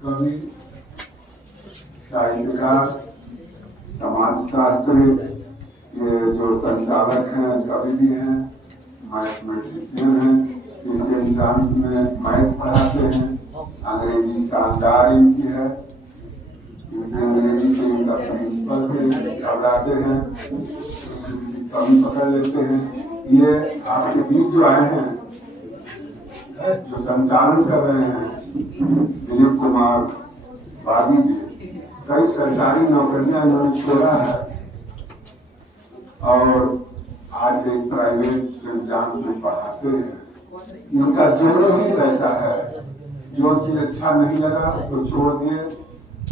कवि, साहित्यकार, समाजशास्त्री, ये जो संचालक हैं, कवि भी हैं, मैथमेटिशियन हैं, इनके एग्जाम्स में मैथ पढ़ाते हैं, अंग्रेजी शानदार इनकी है, अंग्रेजी से इनका प्रिंसिपल भी पढ़ाते हैं, कवि पकड़ लेते हैं। ये आपके बीच जो आए हैं, जो संचालन कर रहे हैं, दिलीप कुमार बागी जी, कई सरकारी नौकरियां इन्होंने छोड़ा है और आज एक प्राइवेट एग्जाम में पढ़ाते हैं। उनका जीवन ही ऐसा है, जो चीज अच्छा नहीं लगा तो छोड़ दिए,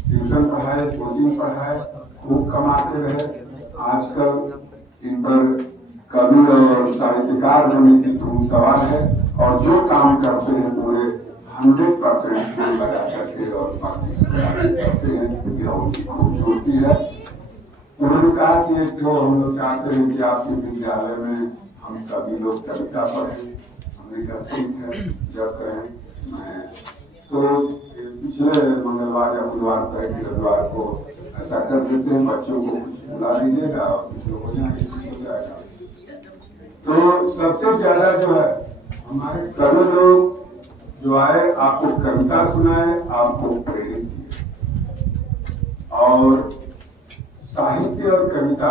ट्यूशन पढ़ाए, कोचिंग पढ़ाए, खूब कमाते रहे। आजकल इन पर कवि और साहित्यकार होने की धूम सवार है और जो काम करते हैं पूरे 100% लगा करके और करते हैं, यह उनकी खूबसूरती है। उन्होंने कहा कि जो हम लोग चाहते हैं कि आपके विद्यालय में हम सभी लोग कविता पढ़ें। हमने कहा ठीक है, जब कहें मैं तो पिछले मंगलवार या बुधवार तक रविवार को ऐसा कर देते हैं, बच्चों को बुला लीजिएगा और कुछ लोग हो जाएगा। तो सबसे ज्यादा जो है हमारे कवि लोग जो आए, आपको कविता सुनाए, आपको प्रेरित किए। और साहित्य और कविता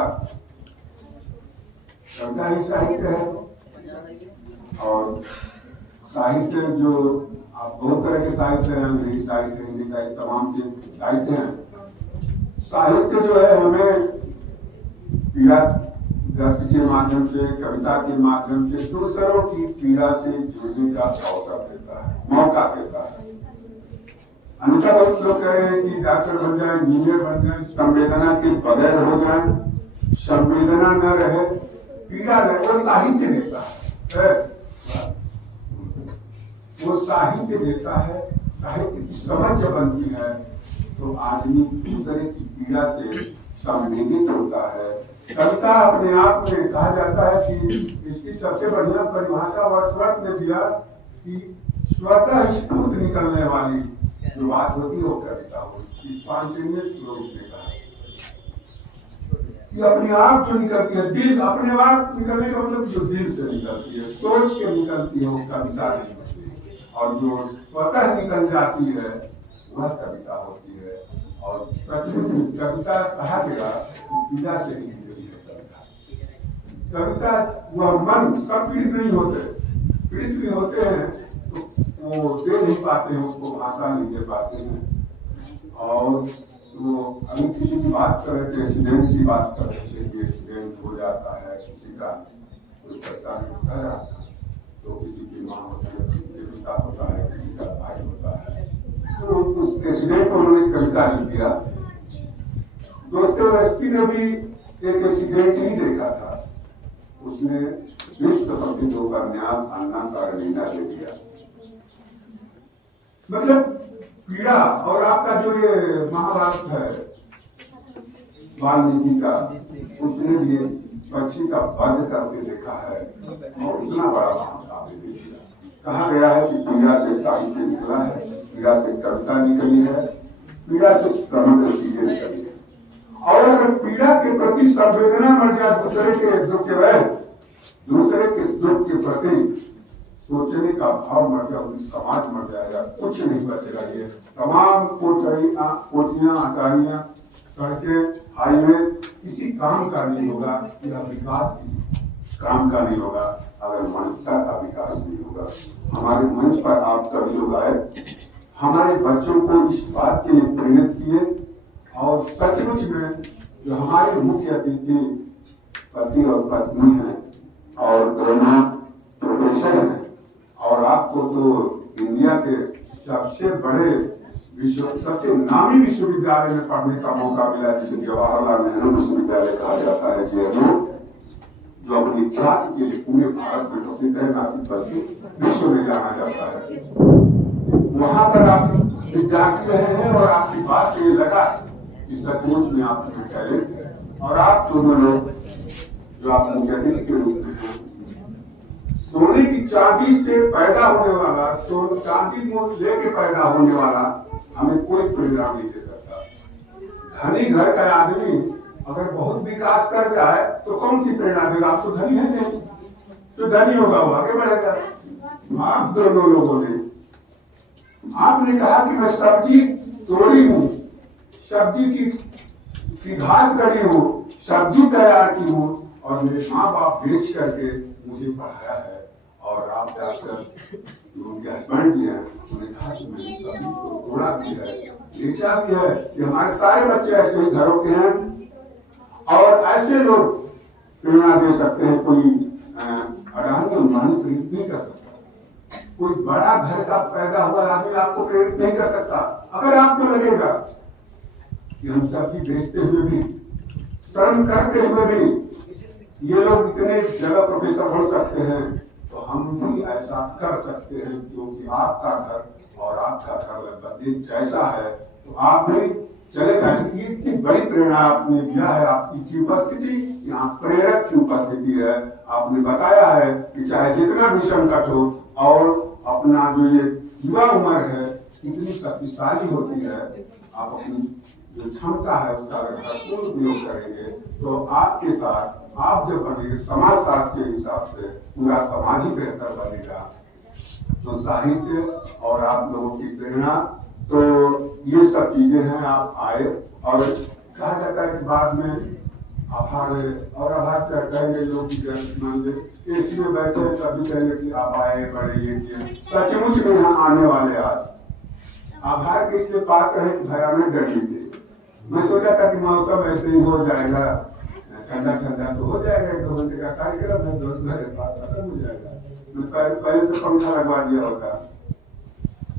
ही साहित्य है। और साहित्य जो आप बहुत तरह के साहित्य हैं, अंग्रेजी साहित्य, हिंदी साहित्य, तमाम के साहित्य हैं। साहित्य जो है हमें पीड़ा दर्द के माध्यम से, कविता के माध्यम से दूसरों की पीड़ा से जुड़ने का अवसर देता है, मौका देता है। अन्यथा बहुत लोग कह रहे हैं कि डॉक्टर बन जाए, इंजीनियर बन जाए, संवेदना के बगैर हो जाए, संवेदना न रहे, पीड़ा रहे, वो साहित्य देता है। वो साहित्य देता है। साहित्य की समझ जब बनती है तो आदमी दूसरे की पीड़ा से संवेदित होता है। कविता अपने आप में कहा जाता है कि इसकी सबसे बढ़िया परिभाषा वर्dsworth ने दिया कि स्वतः स्फूर्त निकलने वाली जो बात होती है वो कविता होती है। स्पॉन्टेनियस फ्लो उसने कहा कि अपने आप जो निकलती है, दिल अपने आप निकलने का मतलब जो दिल से निकलती है, सोच के निकलती है, वो कविता नहीं होती। और जो स्वतः निकल जाती है वह कविता होती है। और कविता कहा गया पीड़ा से ही निकली है कविता। कविता वह मन, सब पीड़ित नहीं होते, पीड़ित भी होते हैं तो वो दे नहीं पाते हैं, उसको भाषा नहीं दे पाते हैं। और वो अभी किसी की बात कर रहे थे, एक्सीडेंट की बात कर रहे थे कि एक्सीडेंट हो जाता है किसी का, कोई पता नहीं कर रहा था, तो किसी की माँ होती है, किसी के पिता होता है, किसी का भाई होता है। तो उस एक्सीडेंट को उन्होंने कविता लिख दिया। दोस्तोवस्की ने भी एक एक्सीडेंट ही देखा था, उसने विश्व प्रसिद्ध उपन्यास अन्ना कारेनिना दे दिया। मतलब पीड़ा। और आपका जो ये महाभारत है वाल्मीकि का, उसने भी पक्षी का वध करके देखा है और इतना बड़ा महाकाव्य लिखा। कहा गया है कि पीड़ा से साहित्य निकला है, पीड़ा से कविता निकली है, पीड़ा से समग्र चीजें निकली है। और अगर पीड़ा के प्रति संवेदना मर जाए, दूसरे के दुख के प्रति सोचने का भाव मर जाए, समाज मर जाएगा, कुछ नहीं बचेगा। ये तमाम कोठियां, अटारियां, सड़कें, हाईवे किसी काम का नहीं होगा, या विकास किसी काम का नहीं होगा अगर मानवता का विकास नहीं होगा। हमारे मंच पर आप सभी लोग आए, हमारे बच्चों को इस बात के लिए प्रेरित किए। और सचमुच में जो हमारे मुख्य अतिथि पति और पत्नी हैं और दोनों प्रोफेसर हैं, और आपको तो इंडिया के सबसे बड़े सबसे नामी विश्वविद्यालय में पढ़ने का मौका मिला, जिसे जवाहरलाल नेहरू विश्वविद्यालय कहा जाता है, जेएनयू, जो अपनी ख्याति के लिए पूरे भारत में प्रसिद्ध है, ना कि बल्कि विश्व में जाना जाता है। वहां पर आप विद्यार्थी रहे हैं और आपकी बात ये लगा कि सचमुच में आप टैलेंट है। और आप दोनों लोग जो आप मुजाहिद के रूप में हैं, सोने की चांदी से पैदा होने वाला, चांदी लेके पैदा होने वाला हमें कोई प्रेरणा नहीं दे सकता। धनी घर का आदमी अगर बहुत विकास कर जाए तो कौन सी प्रेरणा देगा? आप तो धनी है नहीं, तो धनी होगा वो आगे बढ़ेगा। आप दोनों लोगों ने, आपने कहा कि मैं सब्जी तोड़ी हूँ, सब्जी की घास गढ़ी हूँ, सब्जी तैयार की हूँ और मेरे माँ बाप बेच करके मुझे पढ़ाया है। और आप जाकर उनके हस्बैंड भी हैं, उन्हें कहा कि मैंने सब्जी को तोड़ा भी है, बेचा भी है। कि हमारे सारे बच्चे ऐसे ही घरों के हैं और ऐसे लोग प्रेरणा दे सकते हैं। कोई अडानी अंबानी प्रेरित नहीं कर सकता, कोई बड़ा घर का पैदा हुआ आदमी आपको प्रेरित नहीं कर सकता। अगर आपको लगेगा कि हम सब्जी बेचते हुए भी, श्रम करते हुए भी ये लोग इतने जगह प्रोफेसर हो सकते हैं, तो हम भी ऐसा कर सकते हैं, क्योंकि आपका घर और आपका घर लगभग एक जैसा है। तो आप भी चले जाएंगे। इतनी बड़ी प्रेरणा आपने दिया है, आपकी उपस्थिति यहाँ प्रेरक की उपस्थिति है। आपने बताया है कि चाहे जितना भी संकट हो और अपना जो ये युवा उम्र है इतनी शक्तिशाली होती है, आप अपनी जो क्षमता है उसका अगर भरपूर उपयोग करेंगे तो आपके साथ आप जब बनेंगे समाज शास्त्र के हिसाब से पूरा समाज ही बेहतर बनेगा। तो साहित्य और आप लोगों की प्रेरणा, तो ये सब चीजें हैं। आप आए और कहा जाता है कि बाद में आभार और आभार क्या कहेंगे लोग, मान लीजिए एसी में बैठे हैं तभी कहेंगे कि आप आए बड़े ये किए। सचमुच में यहाँ आने वाले आज आभार के इसलिए पात्र है कि भयानक गर्मी थी। मैं सोचा था कि मौसम ऐसे ही हो जाएगा, ठंडा ठंडा तो हो जाएगा, 1-2 घंटे का कार्यक्रम है, 2 घंटे बाद खत्म हो जाएगा। मैं पहले से पंखा लगवा दिया होता,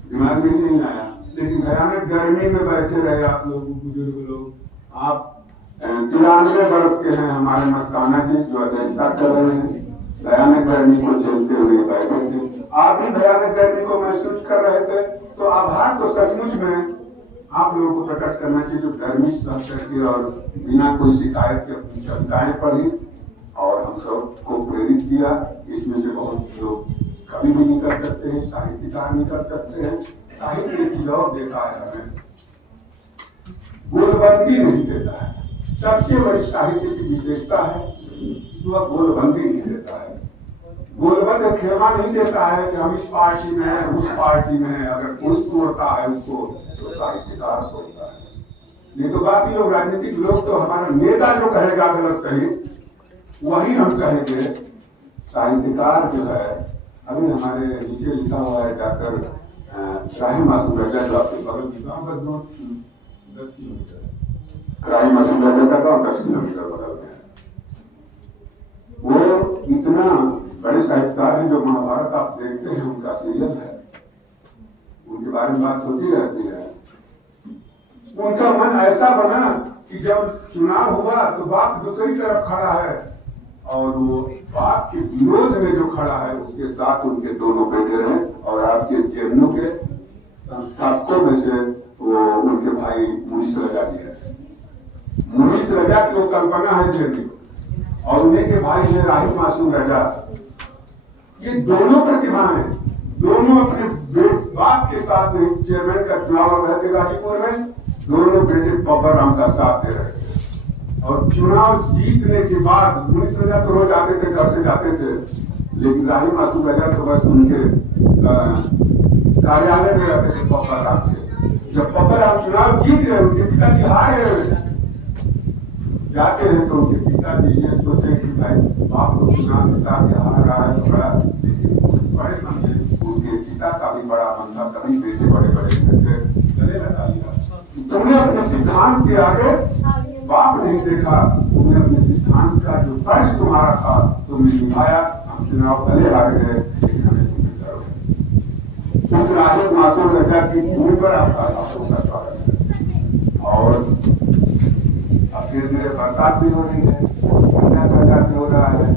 दिमाग में नहीं आया। लेकिन भयानक गर्मी में बैठे रहे आप लोग, बुजुर्ग लोग। आप 93 वर्ष के हैं हमारे मस्ताना जी जो अध्यक्षता कर रहे हैं, भयानक गर्मी को झेलते हुए बैठे थे। आप भी भयानक गर्मी को महसूस कर रहे थे। तो आभार तो सचमुच में आप लोगों को प्रकट करना चाहिए जो गर्मी सह करके और बिना कोई शिकायत के अपनी क्षमताएं पढ़ी और हम सब को प्रेरित किया। इसमें से बहुत लोग कभी भी नहीं कर सकते हैं, साहित्यकार नहीं कर सकते हैं। साहित्य की और देखा है हमें, गोलबंदी नहीं देता है। सबसे बड़ी साहित्य की विशेषता है कि वह गोलबंदी नहीं देता है। गोलबंद खेमा नहीं देता है कि हम इस पार्टी में हैं, उस पार्टी में हैं। अगर कोई तोड़ता है उसको तो साहित्यकार तोड़ता है, नहीं तो बाकी लोग, राजनीतिक लोग तो हमारा नेता जो कहेगा गलत कही वही हम कहेंगे। साहित्यकार जो है, अभी हमारे नीचे लिखा हुआ है डॉक्टर राही मासूम रजा जो आपके बगल की गाँव बस 10 किलोमीटर राही मासूम रजा का गाँव 10 किलोमीटर बगल में है। वो इतना बड़े साहित्यकार हैं जो महाभारत आप देखते हैं उनका सीरियल है, उनके बारे में बात होती रहती है। उनका मन ऐसा बना कि जब चुनाव हुआ तो बाप दूसरी तरफ खड़ा है और वो बाप के विरोध में जो खड़ा है उसके साथ उनके दोनों बेटे रहे। और आपके जेएनयू के संस्थापकों में से वो उनके भाई मुनीश रजा जी है। मुनीश रजा की वो कल्पना है जेएनयू और उन्हीं के भाई है राही मासूम रजा। ये दोनों प्रतिभाएं, दोनों अपने बाप के साथ चेयरमैन का चुनाव रहे थे गाजीपुर में, दोनों बेटे बब्बर राम का साथ दे रहे थे। और चुनाव जीतने के बाद मुनीश रजा तो रोज आते थे, घर से जाते थे, लेकिन राही मासूम रजा तो बस उनके कार्यालय में रहते थे बब्बर राम के। जब बब्बर राम चुनाव जीत गए, उनके पिताजी हार गए, जाते हैं तो उनके पिताजी ये सोचे कि भाई बाप को चुनाव जिता के हार रहा है तो बड़ा, लेकिन बड़े मन में उनके पिता का भी बड़ा मन था, कभी बेटे बड़े बड़े गले लगा लिया। तुमने अपने सिद्धांत के आगे बाप नहीं देखा, तुमने अपने सिद्धांत का जो फर्ज तुम्हारा था तुमने निभाया। हम चुनाव भले हार गए लेकिन हमें तुम्हें गर्व है। उस राजद मासूम रजा की भूमि पर आपका स्वागत है। और अब धीरे धीरे बरसात भी हो रही है, हो रहा है।